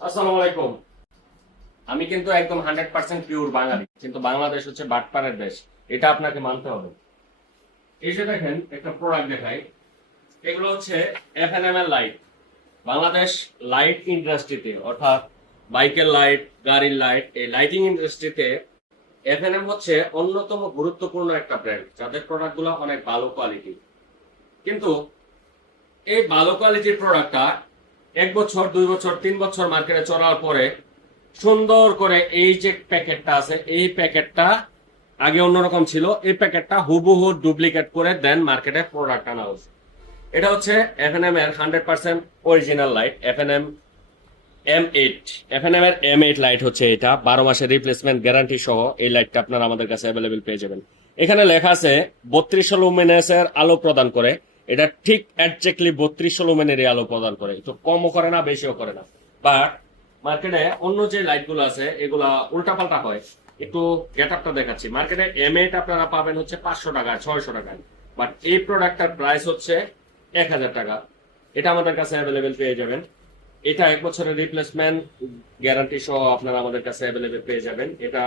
আসসালামু আলাইকুম। আমি কিন্তু একদম 100% পিওর বাঙালি, কিন্তু বাংলাদেশ হচ্ছে বাটপারের দেশ, এটা আপনাকে মানতে হবে। এই যে দেখেন একটা প্রোডাক্ট দেখাই, এগুলো হচ্ছে এফএনএম এর লাইট। বাংলাদেশ লাইট ইন্ডাস্ট্রিতে, অর্থাৎ বাইকের লাইট, গাড়ির লাইট, এই লাইটিং ইন্ডাস্ট্রিতে এফএনএম হচ্ছে অন্যতম গুরুত্বপূর্ণ একটা ব্র্যান্ড, যাদের প্রোডাক্ট গুলো অনেক ভালো কোয়ালিটি। কিন্তু এই ভালো কোয়ালিটির প্রোডাক্টটা 1 বছর, 2 বছর, 3 বছর মার্কেটে চলার পরে সুন্দর করে এই যে প্যাকেটটা আছে, এই প্যাকেটটা আগে অন্যরকম ছিল, এই প্যাকেটটা হুবহু ডুপ্লিকেট করে দেন মার্কেটে প্রোডাক্ট আনা হচ্ছে। এটা হচ্ছে এফএনএম এর 100% অরিজিনাল লাইট, এফএনএম M8। এফএনএম এর M8 লাইট হচ্ছে এটা, 12 মাসের রিপ্লেসমেন্ট গ্যারান্টি সহ এই লাইটটা আপনারা আমাদের কাছে অ্যাভেলেবেল পেয়ে যাবেন। এখানে লেখা আছে 3200 লুমিনেসের আলো প্রদান করে। এটা ঠিক একজ্যাক্টলি 3200 লুমিনেরই আলো প্রদান করে, একটু কমও করে না, বেশিও করে না। বাট মার্কেটে অন্য যে লাইট গুলো আছে এগুলা উল্টাপাল্টা হয়। একটু গেট আপটা দেখাচ্ছি। মার্কেটে M8 আপনারা পাবেন হচ্ছে 500 টাকা, 600 টাকায়। বাট এই প্রোডাক্টটার প্রাইস হচ্ছে 1000 টাকা। এটা আমাদের কাছে অ্যাভেলেবেল পেয়ে যাবেন। এটা 1 বছরের রিপ্লেসমেন্ট গ্যারান্টি সহ আপনারা আমাদের কাছে অ্যাভেলেবেল পেয়ে যাবেন। এটা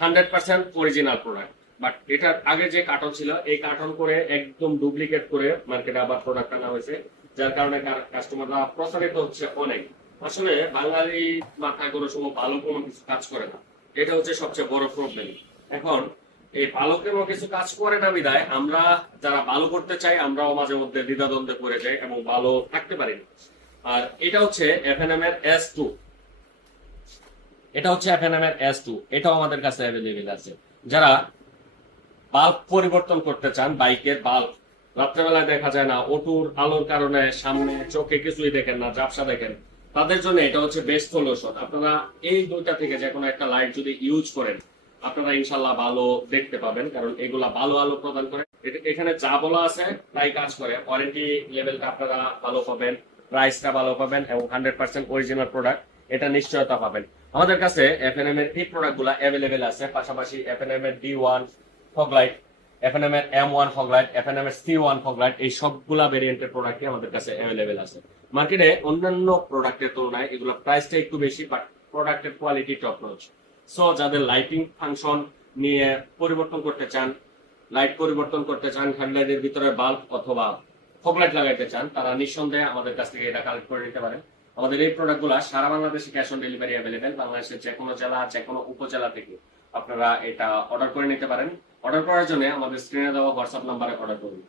100% অরিজিনাল প্রোডাক্ট। বাট এটার আগে যে কার্টন ছিল, এই কার্টন করে একদম ডুপ্লিকেট করে মার্কেটে আবার প্রোডাক্ট আনা হয়েছে, যার কারণে কাস্টমাররা প্রসারিত হচ্ছে অনেক। আসলে বাঙালি মাথায় কোনো সময় ভালো কোনো কিছু কাজ করে না, এটা হচ্ছে সবচেয়ে বড় প্রবলেম। এখন এই ভালো কোনো কিছু কাজ করে না বিধায় আমরা যারা ভালো করতে চাই, আমরাও মাঝে মধ্যে দ্বিধাদ্বন্দ্বে পড়ে যাই এবং ভালো থাকতে পারি না। আর এটা হচ্ছে এফএনএম এর S2। এটা হচ্ছে এফএনএম এর S2, এটাও আমাদের কাছে অ্যাভেলেবেল আছে। যারা বাল্ব পরিবর্তন করতে চান, বাইকের বাল্ব রাত্রেবেলায় দেখা যায় না, অটুর আলোর কারণে সামনে চোখে কিছুই দেখেন না, ঝাপসা দেখেন, তাদের জন্য এটা হচ্ছে বেস্ট সলিউশন। আপনারা এই দুইটা থেকে যে কোনো একটা লাইট যদি ইউজ করেন, আপনারা ইনশাল্লাহ ভালো দেখতে পাবেন, কারণ এগুলা ভালো আলো প্রদান করে। এখানে যা বলা আছে তাই কাজ করে। ওয়ারেন্টি লেভেলটা আপনারা ভালো পাবেন, প্রাইসটা ভালো পাবেন এবং 100% অরিজিনাল প্রোডাক্ট, এটা নিশ্চয়তা পাবেন। আমাদের কাছে এফএনএম এর এই প্রোডাক্ট গুলা অ্যাভেলেবেল আছে। পাশাপাশি এফএনএম এর D1 ফগ লাইট, এফএনএম এর M1 ফগ লাইট, এফএনএম এর C1 ফগ লাইট, এই সবগুলা ভেরিয়েন্টের প্রোডাক্টই আমাদের কাছে অ্যাভেলেবেল আছে। মার্কেটে অন্যান্য প্রোডাক্টের তুলনায় এগুলো প্রাইসটা একটু বেশি, বাট প্রোডাক্টের কোয়ালিটি টপ নচ। সো যাদের লাইটিং ফাংশন নিয়ে পরিবর্তন করতে চান, লাইট পরিবর্তন করতে চান, হেডলাইটের ভিতরে বাল্ব অথবা ফগ লাইট লাগাইতে চান, তারা নিঃসন্দেহে আমাদের কাছ থেকে এটা কালেক্ট করে নিতে পারেন। আমাদের এই প্রোডাক্টগুলো সারা বাংলাদেশে ক্যাশ অন ডেলিভারি অ্যাভেলেবেল। বাংলাদেশের যে কোনো জেলা, যে কোনো উপজেলা থেকে আপনারা এটা অর্ডার করে নিতে পারেন। অর্ডার করার জন্য আমাদের স্ক্রিনে দেওয়া হোয়াটসঅ্যাপ নাম্বারে অর্ডার করুন।